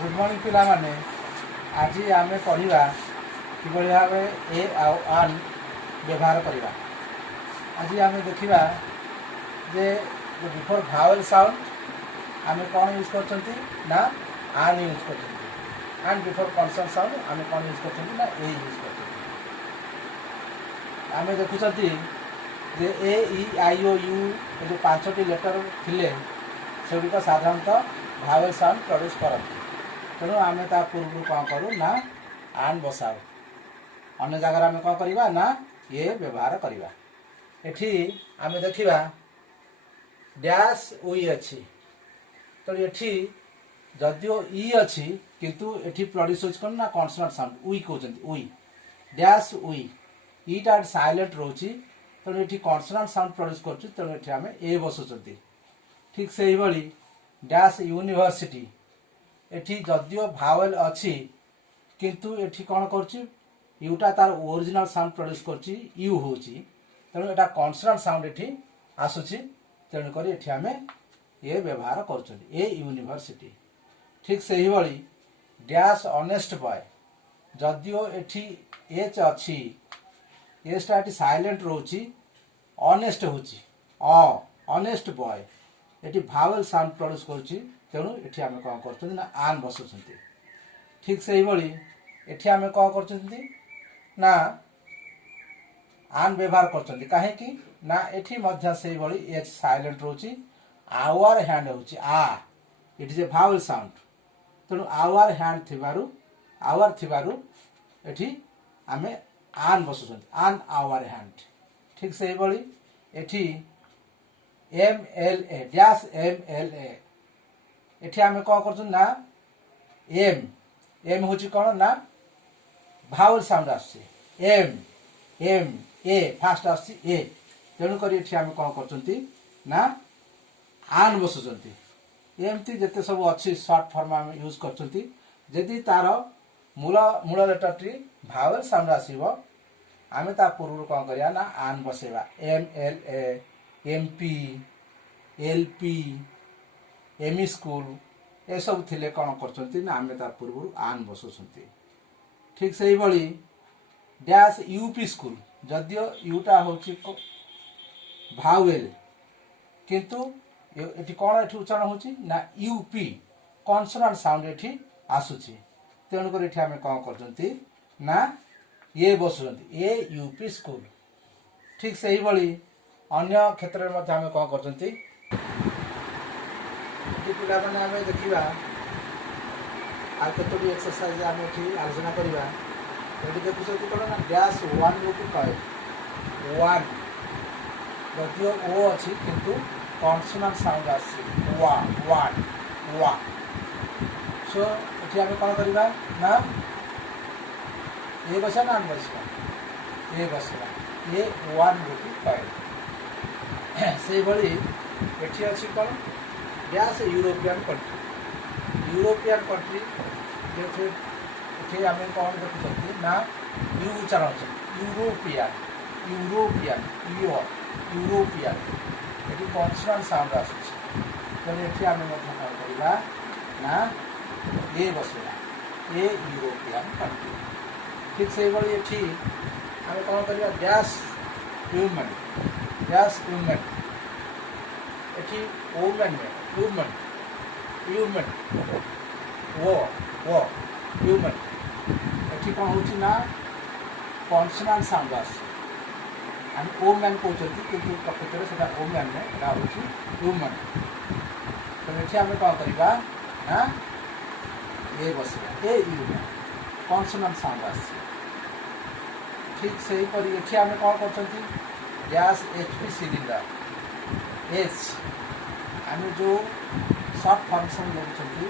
Good morning पिला माने आज आम पढ़ा कि भाव ए आन व्यवहार करवा। आज आम देखा जे बिफोर भावेल साउंड आम कौन यूज कर आन यूज कर एंड बिफोर कनसोनेंट साउंड आम कौन यूज कर ए यूज कर। आम देखुं जे ए इ आई ओ यू जो 5टी लेटर थिले सेगुड़िक साधारणतः भावेल साउंड प्रड्यूस करती। तेणु आम ता पूर्व कौन करूँ ना आन बसाऊ अन्य जगार आम कौन करवा ना ये व्यवहार करवा। एठी आम देखा डैश उई अच्छी तो ये जदियो इ अच्छी किंतु एठी प्रड्यूस होना ना कनसोनेंट साउंड उई कहते उई डैश उई ईटा साइलेंट रोची तेणु ये कनसोनेंट साउंड प्रड्यूस कर तेणु ये आम ए बसुँच। ठीक से ही डैश यूनिवर्सिटी एठी जदियो भावेल अच्छी किंतु एठी कौन कर यूटा तार ओरिजिनल साउंड प्रड्यूस कर यू हो तेणु यहाँ कनसोनेंट साउंड एठी आसूची तेणुक आम ये व्यवहार कर यूनिवर्सिटी। ठीक से ही डैश ऑनेस्ट बॉय जदियो एठी एच अच्छी एचटा ये साइलेंट रोची ऑनेस्ट हो ऑनेस्ट बॉय ये भावेल साउंड प्रड्यूस कर तेणु ये आम कौन कर आन बसुँच। ठीक से ही एठी आम कौन कर ना आन व्यवहार कर कहीं ना एठी मध्य से एच साइलेंट रोची आवर हैंड होची आ it is a vowel sound तेणु आवर हैंड आवर थिबारु एठी आमे आन बसुँच आन आवर हैंड। ठीक से ही एठी M L A dash M L A आम कौन कर ना एम एम हूँ कौन ना भावेल साउंड आसम एम ए फास्ट आस तेणुक आम कौन कर ना आन बसुँच। एमती जिते सब अच्छी सर्ट फर्म आम यूज कर तार मूल मूल लेटर टी भावेल साउंड आसब आम ता पूर्व कौन करवा ना आन बसेवा M L A M P L P M school ये सब थिले कौन कर आम ता पूर्व आन बसुँच। ठीक से ही डैश यूपी स्कूल जदियो यूटा हूँ भावेल किंतु ये कौन ये उच्चारण हो यूपी कनसोनेंट साउंड ये आसूची तेणुक आम कौन कर ना ये बसुँच ए यूपी स्कूल। ठीक से ही अन्य क्षेत्र में आम कौन कर पाने आम देखा आज कतोटी एक्सरसाइज आम ये आलोचना करवा। ये देखुं कौन ना डैश वन रूप कहे वन जदियो ओ अच्छी किंतु कनसोनेंट साउंड आसी वा वन वा सो ये आम कौन करवा ना ये बसा ना आन बसवा ये बसवा ये वन रूप कहे से ये अच्छी कौन डैश यूरोपियन कंट्री ये आम कौन देखुं ना यू उच्चारण यूरोपियन यूरोपियन यूरोपियन ये कनसोनेंट साउंड आसूँ तेणु ये आम कौन करवा ना ये बसवा ये यूरोपियन कंट्री। ठीक से ही आम कौन करवा डैश ह्यूमन ये वोमेन में ह्यूमन ह्यूमन वो ह्यूमन ये कौन हो ना कनसोनेंट साउंड आस आम वोमेन कहते कि प्रकृत में से वोमेन में यहाँ हूँ ह्यूमन तो ये आम कौन करवा ना ये बसवा ए ह्यूमन कनसोनेंट साउंड आस। ठीक से ही आम कौन कर गैस एचपी सिलिंडर एच आम जो सर्ट फंक्शन देखुं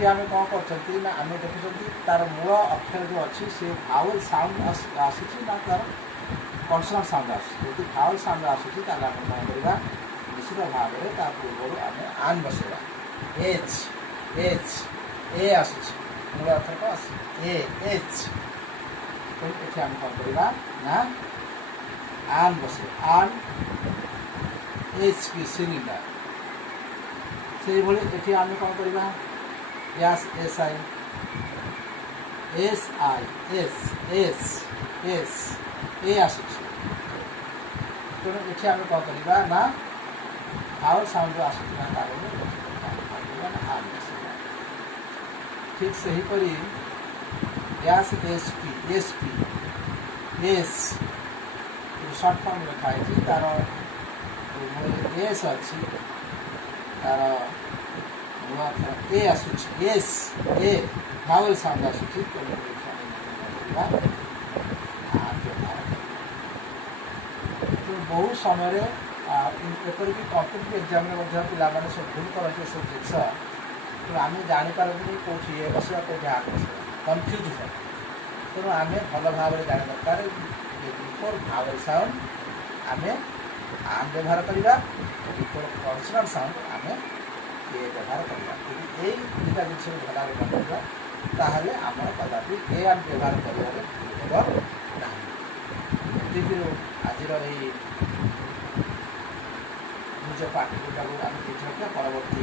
ये आम कौन कर आम देखुं तार मूल अक्षर जो अच्छी से भावेल साउंड आसूँ ना तार कनसोनेंट साउंड आसूँ भावेल साउंड आसूँ आम कौन करवा निश्चित भाव में ता पूर्व आम आन बसेवा एच एच ए आसूँ मूल अक्षर कौन आस ए एच तो ये आम कौन करवा ना आन बसे आन एचपी सिलिंडर ସେଇଭଳି ଏଠି ଆମେ କ'ଣ କରିବା S S I S I S S S A ଆସୁଛି। ତେଣୁ ଏଠି ଆମେ କ'ଣ କରିବା ନା ଭାୱେଲ ସାଉଣ୍ଡ ଆସୁଥିବା କାରଣରୁ ଠିକ୍ ସେହିପରି S S P S P S short form ଲେଖା ହେଇଛି, ତାର ଏସ୍ ଅଛି, ତାର ଏ ଆସୁଛି ଏସ୍ ଏ ଭାୱେଲ ସାଉଣ୍ଡ ଆସୁଛି। ତେଣୁ ବହୁ ସମୟରେ ଏପରିକି କମ୍ପିଟିଟିଭ୍ ଏକ୍ଜାମ୍ରେ ମଧ୍ୟ ପିଲାମାନେ ସବୁ ଭୁଲ କରନ୍ତି ଏସବୁ ଜିନିଷ। ତେଣୁ ଆମେ ଜାଣିପାରନ୍ତିନି କେଉଁଠି ଏ ବସିବା କେଉଁଠି ଆ ବସିବା, କନଫ୍ୟୁଜ୍ ହୁଏ। ତେଣୁ ଆମେ ଭଲ ଭାବରେ ଜାଣିବା ଦରକାର ବିଫୋର୍ ଭାୱେଲ ସାଉଣ୍ଡ ଆମେ ଆମ୍ ବ୍ୟବହାର କରିବା, ବିଫୋର୍ କନସୋନାଣ୍ଟ ସାଉଣ୍ଡ ଆମେ ଏ ବ୍ୟବହାର କରିବା। ଯଦି ଏଇ ଦୁଇଟା ଜିନିଷକୁ ଭଲ ଭାବରେ ଜାଣିବା ତାହେଲେ ଆମର କଦାପି ଏ ଆମ୍ ବ୍ୟବହାର କରିବାରେ ଭୁଲ ହେବ ନାହିଁ। ଏତିକିରୁ ଆଜିର ଏଇ ନିଜ ପାଠ୍ୟଟାକୁ ଆମେ କିଛି ରଖିବା। ପରବର୍ତ୍ତୀ